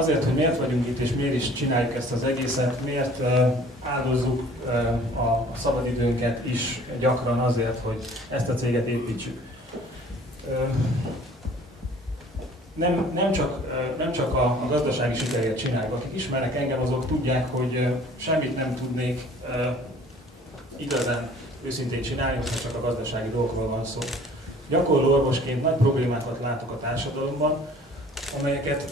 azért, hogy miért vagyunk itt és miért is csináljuk ezt az egészet, miért áldozzuk a szabadidőnket is gyakran azért, hogy ezt a céget építsük. Nem csak a gazdasági sikerért csináljuk. Akik ismernek engem, azok tudják, hogy semmit nem tudnék igazán őszintén csinálni, hogyha csak a gazdasági dolgokról van szó. Gyakorló orvosként nagy problémákat látok a társadalomban,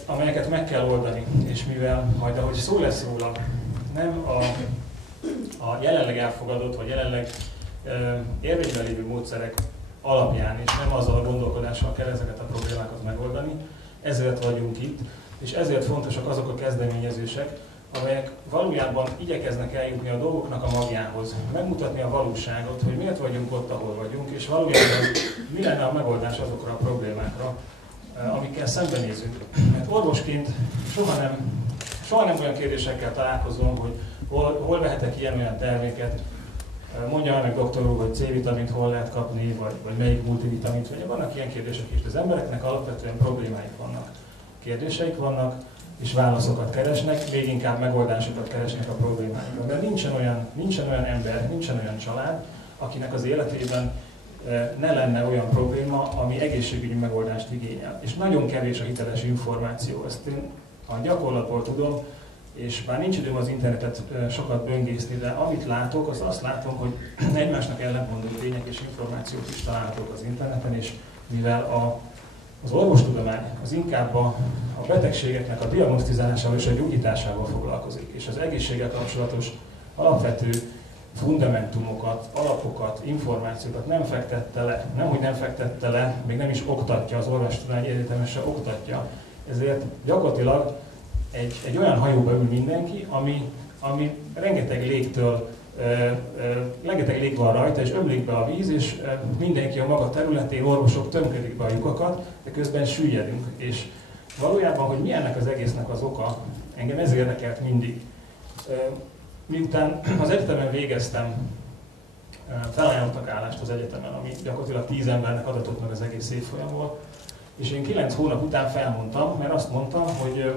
amelyeket meg kell oldani, és mivel majd ahogy szó lesz róla, nem a jelenleg elfogadott, vagy jelenleg érvényben lévő módszerek alapján, és nem azzal a gondolkodással kell ezeket a problémákat megoldani, ezért vagyunk itt, és ezért fontosak azok a kezdeményezések, amelyek valójában igyekeznek eljutni a dolgoknak a magjához, megmutatni a valóságot, hogy miért vagyunk ott, ahol vagyunk, és valójában mi lenne a megoldás azokra a problémákra, amikkel szembenézünk. Mert orvosként soha nem olyan kérdésekkel találkozom, hogy hol vehetek ilyen-olyan terméket, mondja meg doktor úr, hogy C-vitamint hol lehet kapni, vagy melyik multivitamint, vagy vannak ilyen kérdések is. Az embereknek alapvetően problémáik vannak, kérdéseik vannak, és válaszokat keresnek, még inkább megoldásokat keresnek a problémáikra. Mert nincsen olyan ember, nincsen olyan család, akinek az életében ne lenne olyan probléma, ami egészségügyi megoldást igényel. És nagyon kevés a hiteles információ. Ezt én a gyakorlatból tudom, és bár nincs időm az internetet sokat böngészni, de amit látok, azt látom, hogy egymásnak ellentmondó tények és információk is találhatók az interneten, és mivel az orvostudomány az inkább a betegségeknek a diagnosztizálásával és a gyógyításával foglalkozik, és az egészséggel kapcsolatos alapvető fundamentumokat, alapokat, információkat nem fektette le. Nemhogy nem fektette le, még nem is oktatja, az orvostudomány egyetemesen oktatja. Ezért gyakorlatilag egy olyan hajóba ül mindenki, ami rengeteg lég van rajta, és ömlik be a víz, és mindenki a maga területén, orvosok tömködik be a lyukakat, de közben süllyedünk. És valójában, hogy mi ennek az egésznek az oka, engem ez érdekelt mindig. Miután az egyetemen végeztem, felajánlottak állást az egyetemen, ami gyakorlatilag 10 embernek adatott meg az egész évfolyamból, és én 9 hónap után felmondtam, mert azt mondtam, hogy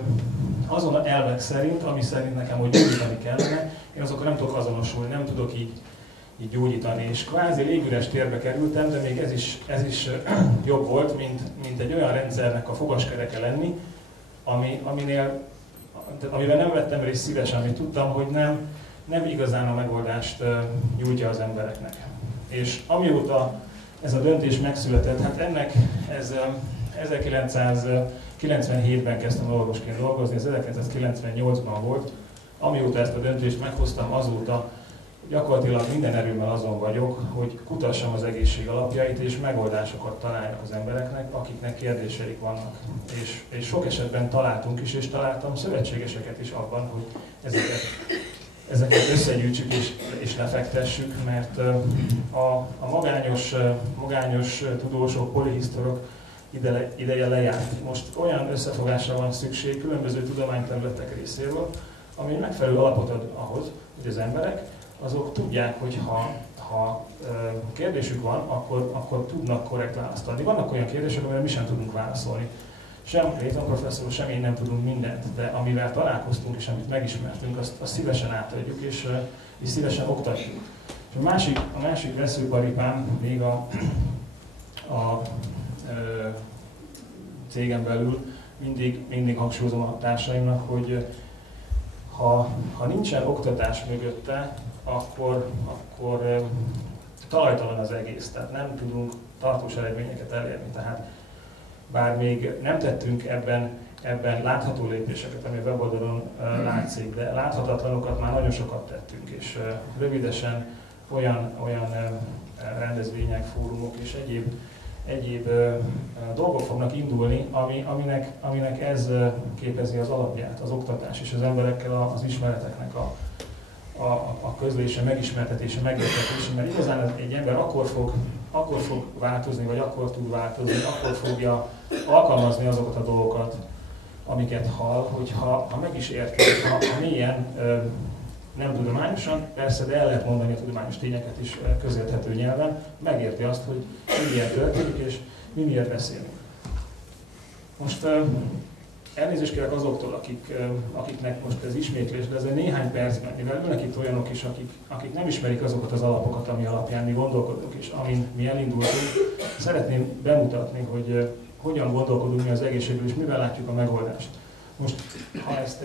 azon az elvek szerint, ami szerint nekem, hogy gyógyítani kellene, én azokkal nem tudok azonosulni, nem tudok így gyógyítani, és kvázi légüres térbe kerültem, de még ez is jobb volt, mint egy olyan rendszernek a fogaskereke lenni, amivel nem vettem részt szívesen, amit tudtam, hogy nem igazán a megoldást nyújtja az embereknek. És amióta ez a döntés megszületett, hát ez 1997-ben kezdtem orvosként dolgozni, ez 1998-ban volt. Amióta ezt a döntést meghoztam, azóta gyakorlatilag minden erőmmel azon vagyok, hogy kutassam az egészség alapjait, és megoldásokat találjak az embereknek, akiknek kérdéseik vannak. És sok esetben találtunk is, és találtam szövetségeseket is abban, hogy ezeket összegyűjtsük és lefektessük, mert a magányos tudósok, polihisztorok ideje lejárt. Most olyan összefogásra van szükség különböző tudományterületek részéről, ami megfelelő alapot ad ahhoz, hogy az emberek azok tudják, hogy ha kérdésük van, akkor tudnak korrekt választ adni. Vannak olyan kérdések, amire mi sem tudunk válaszolni. Sem Clayton professzor, sem én nem tudunk mindent, de amivel találkoztunk és amit megismertünk, azt szívesen átadjuk és szívesen oktatjuk. És a másik veszőparipám még a cégen belül mindig hangsúlyozom a társaimnak, hogy ha nincsen oktatás mögötte, akkor talajtalan az egész, tehát nem tudunk tartós eredményeket elérni. Tehát bár még nem tettünk ebben látható lépéseket, ami a weboldalon látszik, de láthatatlanokat már nagyon sokat tettünk, és rövidesen olyan rendezvények, fórumok és egyéb dolgok fognak indulni, aminek ez képezi az alapját, az oktatás és az emberekkel az ismereteknek a közlése, megismertetése, megértetése, mert igazán egy ember akkor fog változni, vagy akkor tud változni, akkor fogja alkalmazni azokat a dolgokat, amiket hall, hogyha meg is érti, ha mélyen, nem tudományosan, persze, de el lehet mondani a tudományos tényeket is közérthető nyelven, megérti azt, hogy mi miért történik és mi miért beszélünk. Most elnézést kérek azoktól, akiknek most ez ismétlés, de ezzel néhány percben, mivel ülnek itt olyanok is, akik nem ismerik azokat az alapokat, ami alapján mi gondolkodunk, és amin mi elindultunk, szeretném bemutatni, hogy hogyan gondolkodunk mi az egészségről, és mivel látjuk a megoldást. Most, ha ezt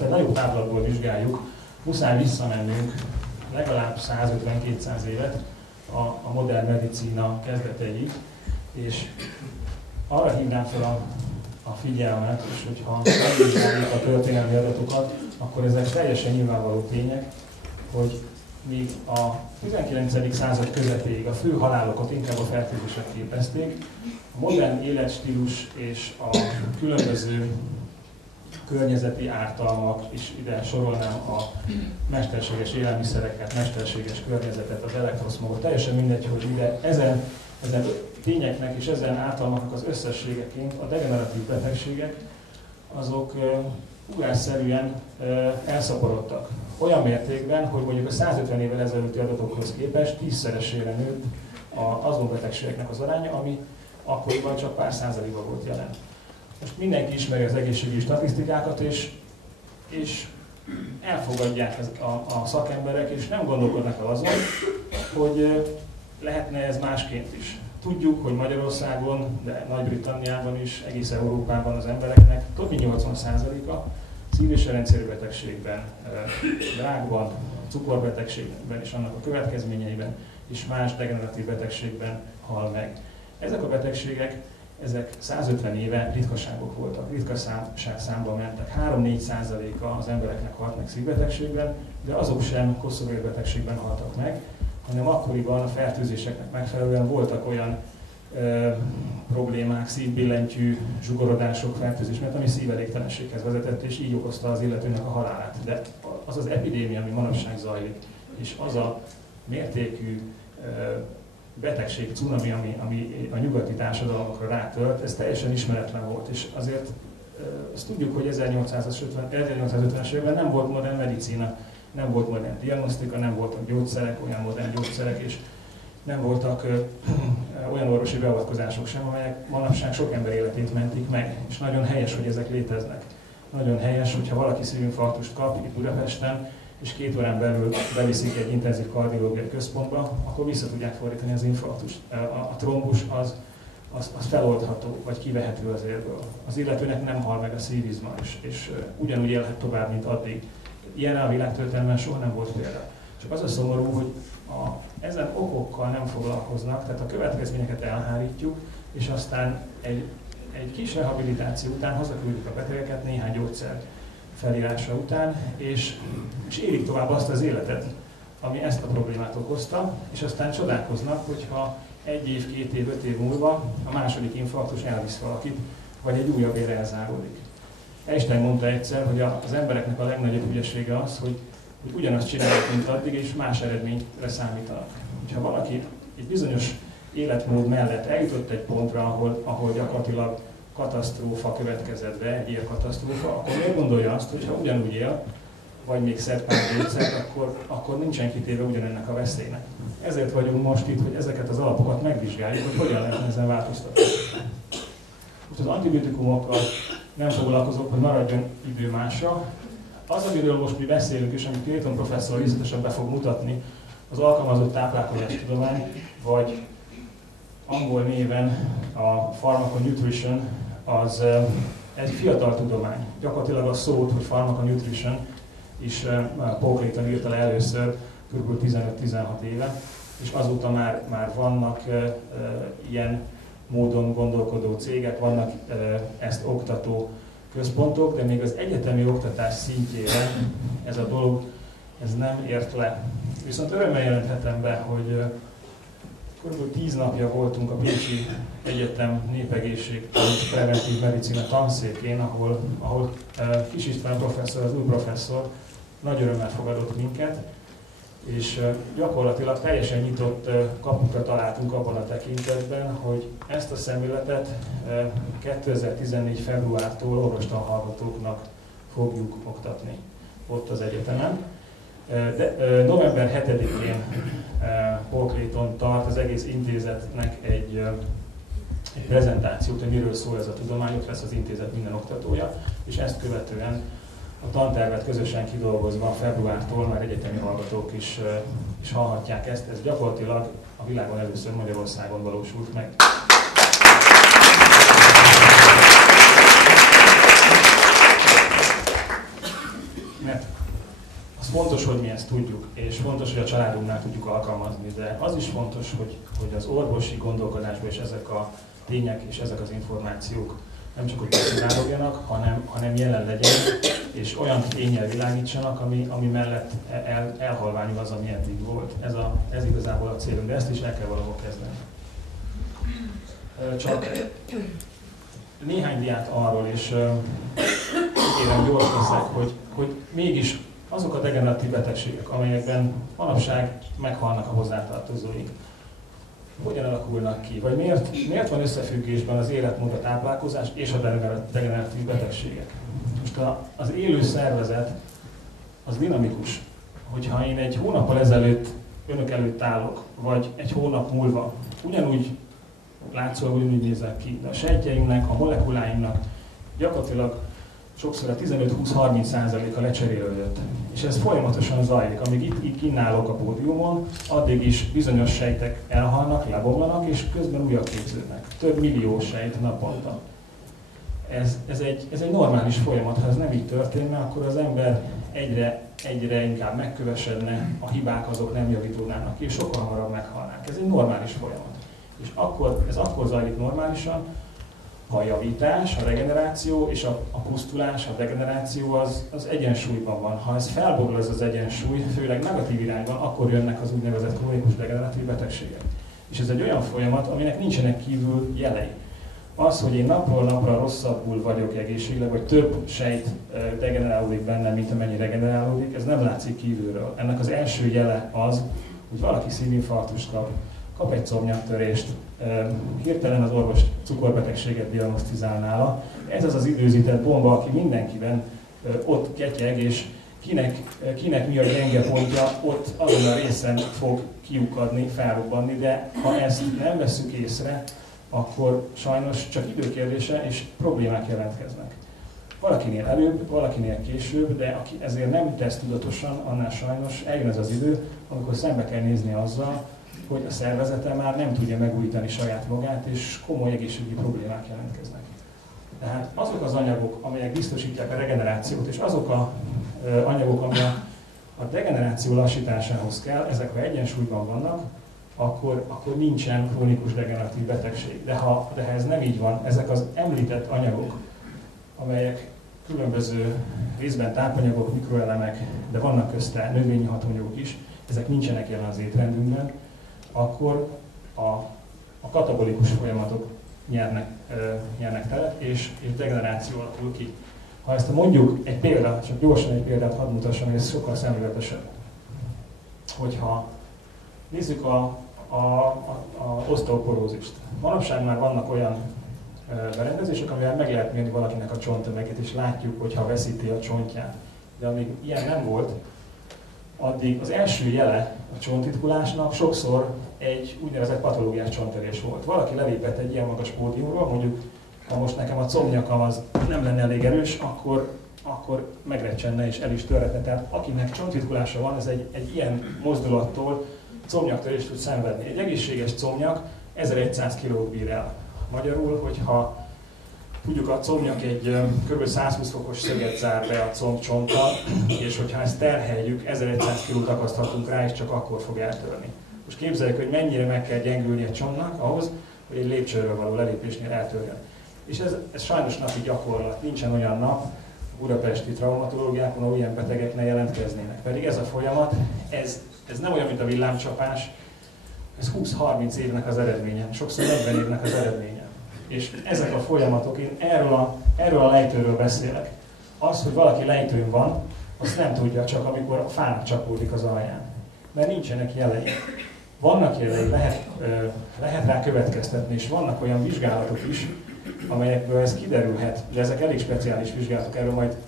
egy nagyobb távlatból vizsgáljuk, muszáj visszamennünk legalább 150-200 évet a modern medicína kezdeteig, és arra hívnám fel a figyelmet, és hogyha megvizsgáljuk a történelmi adatokat, akkor ezek teljesen nyilvánvaló tények, hogy míg a 19. század közepéig a fő halálokat inkább a fertőzések képezték, a modern életstílus és a különböző környezeti ártalmak, és ide sorolnám a mesterséges élelmiszereket, mesterséges környezetet, az elektroszmogot, teljesen mindegy, hogy ide ezen tényeknek és ezen ártalmaknak az összességeként a degeneratív betegségek azok ugrásszerűen elszaporodtak. Olyan mértékben, hogy mondjuk a 150 évvel ezelőtti adatokhoz képest 10-szeresére nőtt azon betegségeknek az aránya, ami akkoriban csak pár százalékban volt jelen. Most mindenki ismeri az egészségügyi statisztikákat, és elfogadják a szakemberek, és nem gondolkodnak el azon, hogy lehetne ez másként is. Tudjuk, hogy Magyarországon, de Nagy-Britanniában is, egész Európában az embereknek több mint 80%-a szív- és rendszerű betegségben, drágban, cukorbetegségben és annak a következményeiben, és más degeneratív betegségben hal meg. Ezek a betegségek, ezek 150 éve ritkaságok voltak, ritkaságszámban mentek. 3-4%-a az embereknek halt meg szívbetegségben, de azok sem koszovérbetegségben haltak meg, hanem akkoriban a fertőzéseknek megfelelően voltak olyan problémák, szívbillentyű, zsugorodások, fertőzés, ami szívelégtelenséghez vezetett, és így okozta az illetőnek a halálát. De az az epidémia, ami manapság zajlik, és az a mértékű betegség, cunami, ami a nyugati társadalmakra rátört, ez teljesen ismeretlen volt, és azért azt tudjuk, hogy 1850-es években nem volt modern medicína, nem volt modern diagnosztika, nem voltak gyógyszerek, olyan modern gyógyszerek, és nem voltak olyan orvosi beavatkozások sem, amelyek manapság sok ember életét mentik meg, és nagyon helyes, hogy ezek léteznek. Nagyon helyes, hogyha valaki szívinfarktust kap itt Budapesten, és 2 órán belül beviszik egy intenzív kardiológiai központba, akkor vissza tudják fordítani az infarktust. A trombus az feloldható, vagy kivehető az érből. Az illetőnek nem hal meg a szívizma, és ugyanúgy élhet tovább, mint addig. Ilyenre a világtörténelemben soha nem volt példa. Csak az a szomorú, hogy ezen okokkal nem foglalkoznak, tehát a következményeket elhárítjuk, és aztán egy kis rehabilitáció után hazaküldjük a betegeket néhány gyógyszer felírása után, és élik tovább azt az életet, ami ezt a problémát okozta, és aztán csodálkoznak, hogyha 1 év, 2 év, 5 év múlva a második infarktus elvisz valakit, vagy egy újabb ér elzáródik. Einstein mondta egyszer, hogy az embereknek a legnagyobb ügyessége az, hogy ugyanazt csinálják, mint addig, és más eredményre számítanak. Ha valaki egy bizonyos életmód mellett eljutott egy pontra, ahol gyakorlatilag katasztrófa következett be, egy ilyen katasztrófa, akkor miért gondolja azt, hogy ha ugyanúgy él, vagy még szed pár gyógyszert, akkor nincsen kitéve ugyanennek a veszélynek. Ezért vagyunk most itt, hogy ezeket az alapokat megvizsgáljuk, hogy hogyan lehetne ezen változtatni. Most az antibiotikumokkal nem foglalkozok, hogy maradjon idő másra. Az, amiről most mi beszélünk, és amit Clayton professzor részletesen be fog mutatni, az alkalmazott táplálkozástudomány, vagy angol néven a pharmaconutrition, az egy fiatal tudomány. Gyakorlatilag a szót, hogy pharmaconutrition is Paul Clayton írta le először, kb. 15-16 éve, és azóta már vannak ilyen módon gondolkodó cégek, vannak ezt oktató központok, de még az egyetemi oktatás szintjére ez a dolog ez nem ért le. Viszont örömmel jelenthetem be, hogy kb. 10 napja voltunk a Pécsi Egyetem népegészség és preventív medicina tanszékén, ahol Kis István professzor, az új professzor nagy örömmel fogadott minket, és gyakorlatilag teljesen nyitott kapukra találtunk abban a tekintetben, hogy ezt a szemléletet 2014. februártól orvostanhallgatóknak fogjuk oktatni ott az egyetemen. De november 7-én Paul Clayton tart az egész intézetnek egy egy prezentációt, hogy miről szól ez a tudomány, ott lesz az intézet minden oktatója, és ezt követően a tantervet közösen kidolgozva februártól már egyetemi hallgatók is hallhatják ezt. Ez gyakorlatilag a világon először Magyarországon valósult meg. Mert az fontos, hogy mi ezt tudjuk, és fontos, hogy a családunknál tudjuk alkalmazni, de az is fontos, hogy az orvosi gondolkodásban és ezek a tények és ezek az információk nem csak hogy beszivárogjanak, hanem jelen legyen, és olyan tényel világítsanak, ami mellett elhalványul az, ami eddig volt. Ez igazából a célunk, de ezt is el kell valahol kezdeni. Csak néhány diát arról, és kérem gyors leszek, hogy mégis azok a degeneratív betegségek, amelyekben manapság meghalnak a hozzátartozóink, hogyan alakulnak ki? Vagy miért van összefüggésben az életmód, a táplálkozás és a degeneratív betegségek? Most az élő szervezet az dinamikus. Hogyha én egy hónappal ezelőtt önök előtt állok, vagy egy hónap múlva ugyanúgy látszólag ugyanúgy nézek ki, de a sejtjeinknek, a molekuláinknak gyakorlatilag sokszor a 15-20-30%-a lecserélődött. És ez folyamatosan zajlik. Amíg itt kínálok a pódiumon, addig is bizonyos sejtek elhalnak, lebomlanak, és közben újak képződnek. Több millió sejt naponta. Ez egy normális folyamat. Ha ez nem így történne, akkor az ember egyre inkább megkövesedne, a hibák azok nem javítódnának, és sokkal hamarabb meghalnánk. Ez egy normális folyamat. És ez akkor zajlik normálisan, ha a javítás, a regeneráció és a pusztulás, a degeneráció az egyensúlyban van. Ha ez felborul ez az egyensúly, főleg negatív irányban, akkor jönnek az úgynevezett krónikus degeneratív betegségek. És ez egy olyan folyamat, aminek nincsenek kívül jelei. Az, hogy én napról napra rosszabbul vagyok egészségileg, vagy több sejt degenerálódik bennem, mint amennyi regenerálódik, ez nem látszik kívülről. Ennek az első jele az, hogy valaki szívinfarktust kap egy combnyaktörést, hirtelen az orvos cukorbetegséget diagnosztizál nála. Ez az az időzített bomba, aki mindenkiben ott ketyeg, és kinek mi a gyenge pontja, ott azon a részen fog kiukadni, felrobbanni, de ha ezt nem vesszük észre, akkor sajnos csak időkérdése és problémák jelentkeznek. Valakinél előbb, valakinél később, de aki ezért nem tesz tudatosan, annál sajnos eljön ez az idő, amikor szembe kell nézni azzal, hogy a szervezete már nem tudja megújítani saját magát, és komoly egészségügyi problémák jelentkeznek. Tehát azok az anyagok, amelyek biztosítják a regenerációt, és azok az anyagok, amelyek a degeneráció lassításához kell, ezek ha egyensúlyban vannak, akkor nincsen krónikus degeneratív betegség. De ha ez nem így van, ezek az említett anyagok, amelyek különböző részben tápanyagok, mikroelemek, de vannak közte növényi hatóanyagok is, ezek nincsenek jelen az étrendünkben, akkor a katabolikus folyamatok nyernek teret, és degeneráció alakul ki. Ha ezt mondjuk egy példát, csak gyorsan egy példát hadd mutassam, hogy ez sokkal szemléletesebb. Hogyha nézzük a oszteoporózist. Manapság már vannak olyan berendezések, amivel meg lehet mérni valakinek a csonttömeget, és látjuk, hogyha veszíti a csontját. De amíg ilyen nem volt, addig az első jele a csontritkulásnak sokszor egy úgynevezett patológiás csonttörés volt. Valaki lelépett egy ilyen magas pódiumról, mondjuk ha most nekem a combnyakam az nem lenne elég erős, akkor megrecsenne és el is törhetne. Tehát akinek csontritkulása van, ez egy ilyen mozdulattól combnyaktörést tud szenvedni. Egy egészséges combnyak 1100 kg bír el. Magyarul, hogyha tudjuk, a combnyak egy kb. 120 fokos szöget zár be a combcsonttal, és hogyha ezt terheljük, 1100 kg akaszthatunk rá, és csak akkor fog eltörni. Most képzeljük, hogy mennyire meg kell gyengülni a csontnak ahhoz, hogy egy lépcsőről való lelépésnél eltörjön. És ez sajnos napi gyakorlat. Nincsen olyan nap, budapesti traumatológiákon, ahol ilyen betegek ne jelentkeznének. Pedig ez a folyamat, ez nem olyan, mint a villámcsapás, ez 20-30 évnek az eredménye, sokszor 40 évnek az eredménye. És ezek a folyamatok, én erről a lejtőről beszélek. Az, hogy valaki lejtőn van, azt nem tudja csak, amikor a fának csapódik az alján. Mert nincsenek jelei. Vannak jelei, lehet rá következtetni, és vannak olyan vizsgálatok is, amelyekből ez kiderülhet, de ezek elég speciális vizsgálatok,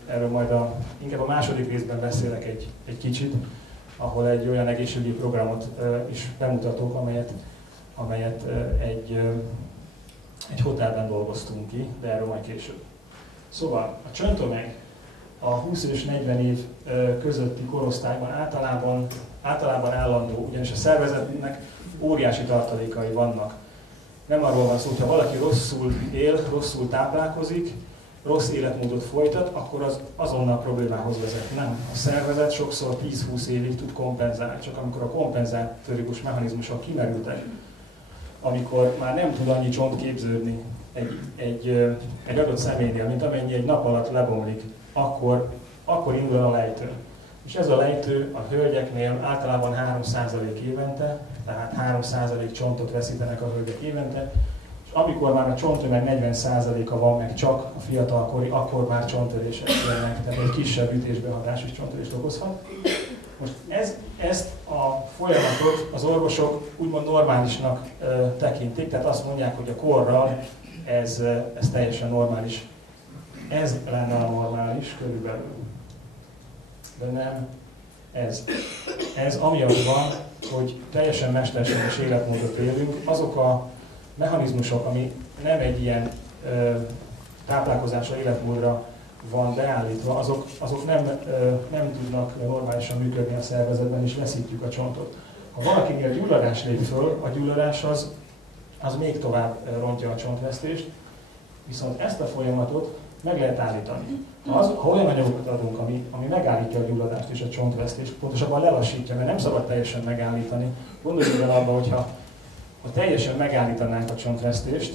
erről majd inkább a második részben beszélek egy kicsit, ahol egy olyan egészségügyi programot is bemutatok, amelyet egy egy hotelben dolgoztunk ki, de erről majd később. Szóval a csontömeg a 20 és 40 év közötti korosztályban általában állandó, ugyanis a szervezetnek óriási tartalékai vannak. Nem arról van szó, hogyha valaki rosszul él, rosszul táplálkozik, rossz életmódot folytat, akkor az azonnal problémához vezet. Nem. A szervezet sokszor 10-20 évig tud kompenzálni, csak amikor a kompenzátorikus mechanizmusok kimerültek, amikor már nem tud annyi csont képződni egy adott személynél, mint amennyi egy nap alatt lebomlik, akkor indul a lejtő. És ez a lejtő a hölgyeknél általában 3% évente, tehát 3% csontot veszítenek a hölgyek évente, és amikor már a csonttömeg 40%-a van meg csak a fiatalkori, akkor már csonttörések jönnek, tehát egy kisebb ütésbehatás is csonttörést okozhat. Most ezt a folyamatot az orvosok úgymond normálisnak tekintik, tehát azt mondják, hogy a korral ez teljesen normális. Ez lenne a normális körülbelül. De nem ez. Ez amiatt van, hogy teljesen mesterséges életmódot élünk. Azok a mechanizmusok, ami nem egy ilyen táplálkozásra, életmódra van beállítva, azok nem tudnak normálisan működni a szervezetben, és veszítjük a csontot. Ha valakinél gyulladás lép föl, a gyulladás az még tovább rontja a csontvesztést, viszont ezt a folyamatot meg lehet állítani. Ha olyan anyagokat adunk, ami megállítja a gyulladást és a csontvesztést, pontosabban lelassítja, mert nem szabad teljesen megállítani. Gondoljunk bele abba, hogyha teljesen megállítanánk a csontvesztést,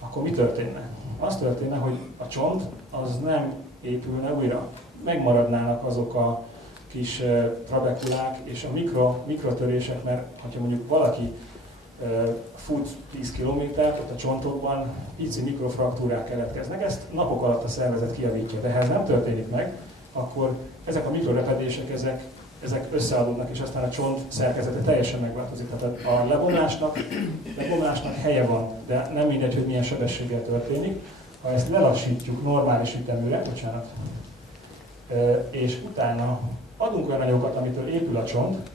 akkor mi történne? Az történne, hogy a csont az nem épülne újra. Megmaradnának azok a kis trabekulák és a mikrotörések, mert ha mondjuk valaki fut 10 kilométert, ott a csontokban pici mikrofraktúrák keletkeznek. Ezt napok alatt a szervezet kijavítja, de ha ez nem történik meg, akkor ezek a mikrorepedések, ezek összeadódnak, és aztán a csont szerkezete teljesen megváltozik. Tehát a lebomlásnak helye van, de nem mindegy, hogy milyen sebességgel történik. Ha ezt lelassítjuk normális üteműre, és utána adunk olyan anyagokat, amitől épül a csont,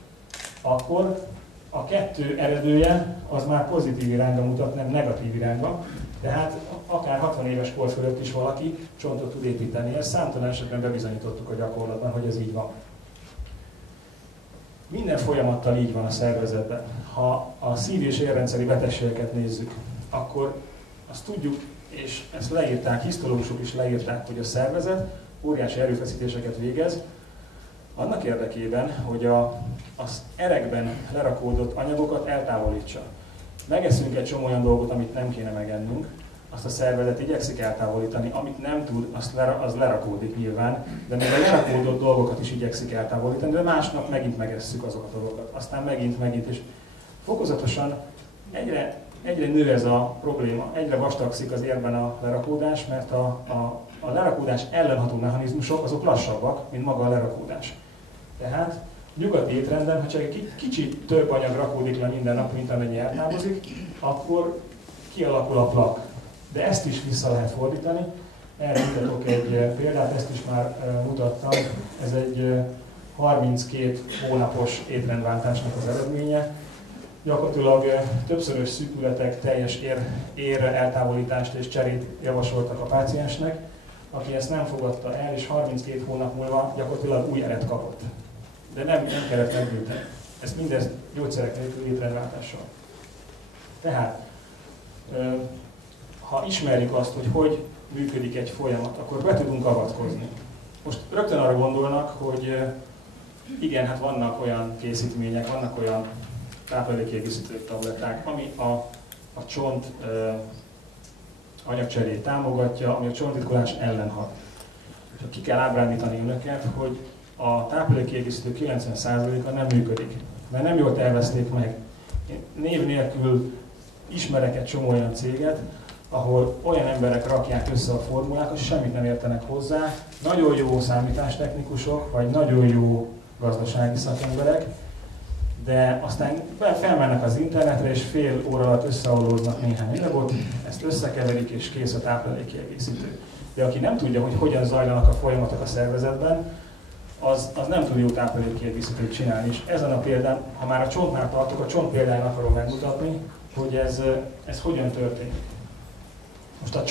akkor a kettő eredője az már pozitív irányba mutat, nem negatív irányba. Tehát akár 60 éves kor fölött is valaki csontot tud építeni. Ezt számtalan esetben bebizonyítottuk a gyakorlatban, hogy ez így van. Minden folyamattal így van a szervezetben. Ha a szív- és érrendszeri betegségeket nézzük, akkor azt tudjuk, és ezt leírták, hisztológusok is leírták, hogy a szervezet óriási erőfeszítéseket végez, annak érdekében, hogy az erekben lerakódott anyagokat eltávolítsa. Megeszünk egy csomó olyan dolgot, amit nem kéne megennünk, azt a szervezet igyekszik eltávolítani, amit nem tud, az lerakódik nyilván, de még a lerakódott dolgokat is igyekszik eltávolítani, de másnap megint megesszük azokat a dolgokat, aztán megint, és fokozatosan egyre nő ez a probléma, egyre vastagszik az érben a lerakódás, mert a lerakódás ellenható mechanizmusok azok lassabbak, mint maga a lerakódás. Tehát nyugati étrenden, ha csak egy kicsit több anyag rakódik le minden nap, mint amennyi eltávozik, akkor kialakul a plak. De ezt is vissza lehet fordítani. Erre mutatok egy példát, ezt is már mutattam. Ez egy 32 hónapos étrendváltásnak az eredménye. Gyakorlatilag többszörös szűkületek, teljes ér eltávolítást és cserét javasoltak a páciensnek, aki ezt nem fogadta el, és 32 hónap múlva gyakorlatilag új eret kapott. De nem kellett megbűnteni. Ezt mindezt gyógyszerek nélkül étrendváltással. Tehát, ha ismerjük azt, hogy működik egy folyamat, akkor be tudunk avatkozni. Most rögtön arra gondolnak, hogy igen, hát vannak olyan készítmények, vannak olyan táplálékkiegészítő tabletták, ami a csont anyagcserét támogatja, ami a csontritkolás ellen hat. És ki kell ábrándítani önöket, hogy a táplálékkiegészítő 90%-a nem működik, mert nem jól tervezték meg. Én név nélkül ismerek egy csomó olyan céget, ahol olyan emberek rakják össze a formulákat, és semmit nem értenek hozzá. Nagyon jó számítástechnikusok, vagy nagyon jó gazdasági szakemberek, de aztán felmennek az internetre, és fél óra alatt összeollóznak néhány anyagot, ezt összekeverik, és kész a táplálékkiegészítő. De aki nem tudja, hogy hogyan zajlanak a folyamatok a szervezetben, az nem tud jó táplálékkiegészítőt csinálni. És ezen a példán, ha már a csontnál tartok, a csont példáján akarom megmutatni, hogy ez hogyan történik. Most a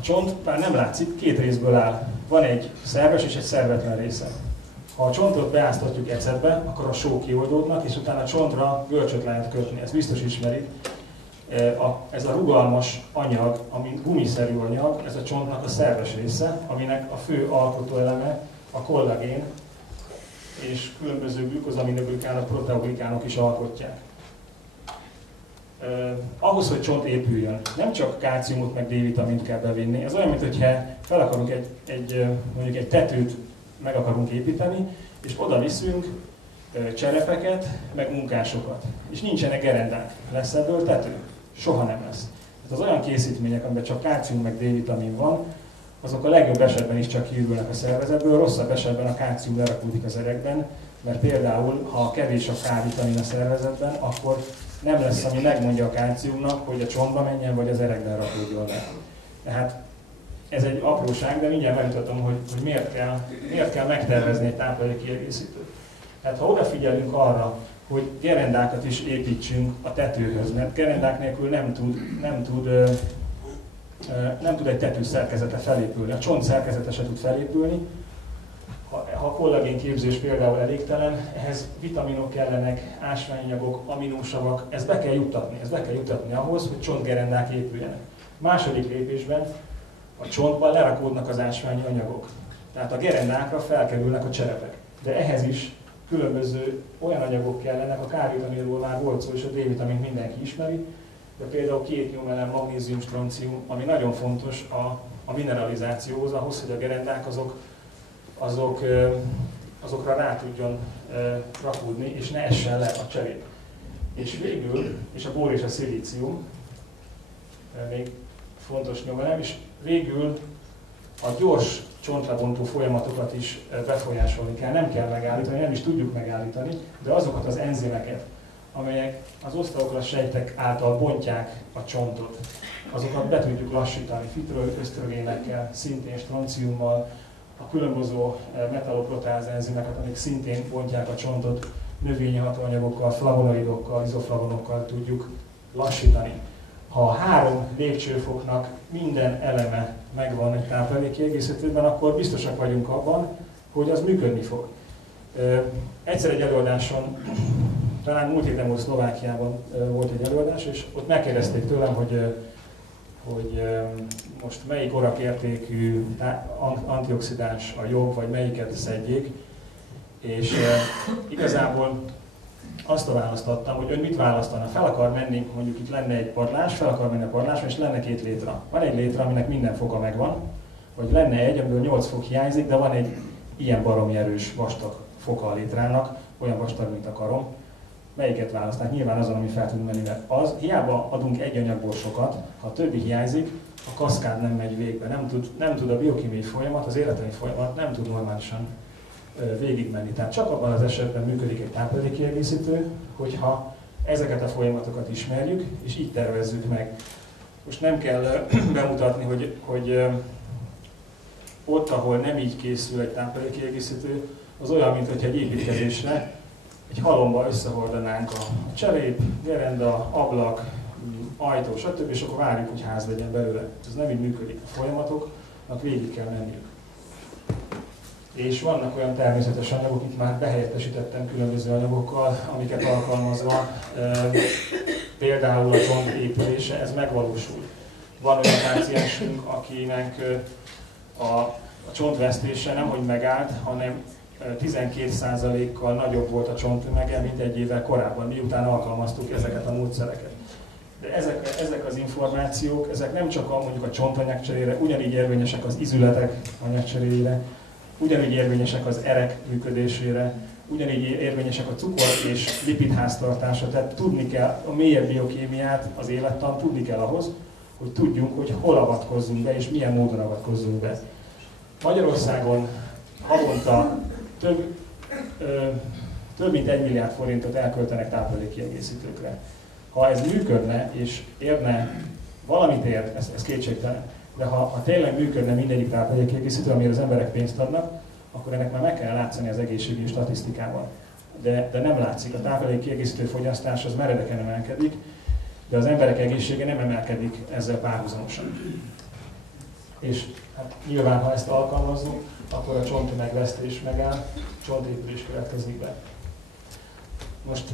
csont már nem látszik, két részből áll. Van egy szerves és egy szervetlen része. Ha a csontot beáztatjuk ecetbe, akkor a sók kioldódnak, és utána a csontra görcsöt lehet kötni. Ezt biztos ismerik. Ez a rugalmas anyag, ami gumiszerű anyag, ez a csontnak a szerves része, aminek a fő alkotóeleme a kollagén, és különböző glükozaminoglikánok, proteoglikánok is alkotják. Ahhoz, hogy csont épüljön, nem csak kálciumot meg D-vitamint kell bevinni, ez olyan, mintha fel akarunk mondjuk egy tetőt meg akarunk építeni, és oda viszünk cserepeket, meg munkásokat. És nincsenek gerendák. Lesz ebből tető? Soha nem lesz. Tehát az olyan készítmények, amiben csak kálcium meg D-vitamin van, azok a legjobb esetben is csak kiürülnek a szervezetből, rosszabb esetben a kálcium lerakódik az erekben, mert például, ha kevés a K-vitamin a szervezetben, akkor nem lesz, ami megmondja a kálciumnak, hogy a csontba menjen, vagy az erekben rakódjon le. Tehát ez egy apróság, de mindjárt megmutatom, hogy miért kell megtervezni egy táplálékkiegészítőt. Tehát ha odafigyelünk arra, hogy gerendákat is építsünk a tetőhöz, mert gerendák nélkül nem tud egy tető szerkezete felépülni. A csont szerkezete se tud felépülni. Ha a kollagénképzés például elégtelen, ehhez vitaminok kellenek, ásványanyagok, aminósavak, ezt be kell juttatni ahhoz, hogy csontgerendák épüljenek. Második lépésben a csontban lerakódnak az ásványi anyagok. Tehát a gerendákra felkerülnek a cserepek. De ehhez is különböző olyan anyagok kellenek, a K-vitaminról már volt szó, és a D-vitamint mindenki ismeri, de például kétnyúmelem, magnézium, stroncium, ami nagyon fontos a mineralizációhoz, ahhoz, hogy a gerendák azokra rá tudjon rakódni, és ne essen le a cserép. És végül, és a bór és a szilícium, még fontos nyomelem, és végül a gyors csontlebontó folyamatokat is befolyásolni kell. Nem kell megállítani, nem is tudjuk megállítani, de azokat az enzimeket, amelyek az osztaoklasz sejtek által bontják a csontot, azokat be tudjuk lassítani fitrösztrogénekkel, szintén stronciummal, a különböző metalloproteáz enzimeket, amik szintén bontják a csontot, növényi hatóanyagokkal, flavonoidokkal, izoflavonokkal tudjuk lassítani. Ha a 3 lépcsőfoknak minden eleme megvan egy táplálékkiegészítőben, akkor biztosak vagyunk abban, hogy az működni fog. Egyszer egy előadáson, talán múlt héten volt Szlovákiában volt egy előadás, és ott megkérdezték tőlem, hogy most melyik ORAC-értékű antioxidáns a jobb, vagy melyiket szedjék. És igazából azt a választ adtam, hogy ön mit választana? Fel akar menni, mondjuk itt lenne egy padlás, fel akar menni a padláson, és lenne 2 létra. Van egy létra, aminek minden foka megvan, vagy lenne egy, amiből 8 fok hiányzik, de van egy ilyen baromi erős vastag foka a létrának, olyan vastag, mint a karom. Melyiket választják? Nyilván azon, ami fel tud menni, mert az, hiába adunk egy anyagból sokat, ha a többi hiányzik, a kaszkád nem megy végbe, nem tud a biokémiai folyamat, az életeni folyamat nem tud normálisan végigmenni. Tehát csak abban az esetben működik egy táplálékkiegészítő, hogyha ezeket a folyamatokat ismerjük, és így tervezzük meg. Most nem kell bemutatni, hogy ott, ahol nem így készül egy táplálékkiegészítő, az olyan, mintha egy építkezésre egy halomba összehordanánk a cserép, gerenda, ablak, ajtó, stb. És akkor várjuk, hogy ház legyen belőle. Ez nem így működik. A folyamatoknak végig kell menniük. És vannak olyan természetes anyagok, itt már behelyettesítettem különböző anyagokkal, amiket alkalmazva, például a csont épülése, ez megvalósul. Van olyan páciensünk, akinek a csontvesztése nemhogy megállt, hanem 12%-kal nagyobb volt a csonttömege, mint egy évvel korábban, miután alkalmaztuk ezeket a módszereket. De ezek az információk, ezek nem csak mondjuk a csontanyagcserére, ugyanígy érvényesek az izületek anyagcserére, ugyanígy érvényesek az erek működésére, ugyanígy érvényesek a cukor és lipidháztartása, tehát tudni kell a mélyebb biokémiát, az élettan, tudni kell ahhoz, hogy tudjunk, hogy hol avatkozzunk be és milyen módon avatkozzunk be. Magyarországon havonta több mint 1 milliárd forintot elköltenek táplálékkiegészítőkre. Ha ez működne és érne, valamit ér, ez kétségtelen, de ha tényleg működne mindegyik táplálékkiegészítő, amire az emberek pénzt adnak, akkor ennek már meg kell látszani az egészségügyi statisztikában. De nem látszik, a táplálékkiegészítő fogyasztás az meredeken emelkedik, de az emberek egészsége nem emelkedik ezzel párhuzamosan. És hát nyilván, ha ezt alkalmazzuk, akkor a csonttömegvesztés megáll, csontépülés következik be. Most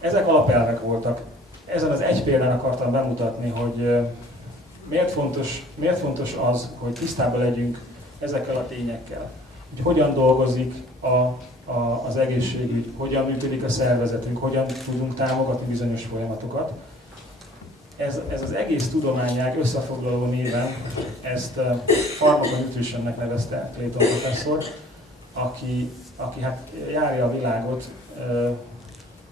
ezek alapelvek voltak. Ezen az egy példán akartam bemutatni, hogy miért fontos az, hogy tisztában legyünk ezekkel a tényekkel. Hogy hogyan dolgozik az egészségügy, hogyan működik a szervezetünk, hogyan tudunk támogatni bizonyos folyamatokat. Ez az egész tudományág összefoglaló néven ezt pharmaconutritionnek nevezte Clayton professzor, aki hát járja a világot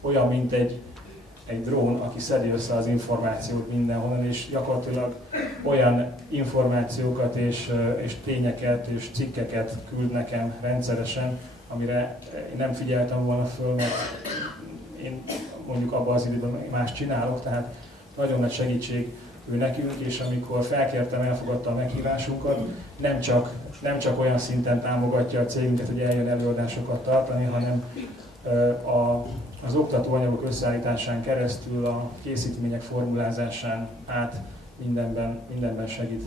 olyan, mint egy drón, aki szedi össze az információt mindenhonnan, és gyakorlatilag olyan információkat és tényeket és cikkeket küld nekem rendszeresen, amire én nem figyeltem volna föl, mert én mondjuk abban az időben más csinálok, tehát nagyon nagy segítség ő nekünk, és amikor felkértem, elfogadta a meghívásunkat, nem csak olyan szinten támogatja a cégünket, hogy eljön előadásokat tartani, hanem az oktatóanyagok összeállításán keresztül, a készítmények formulázásán át mindenben segít.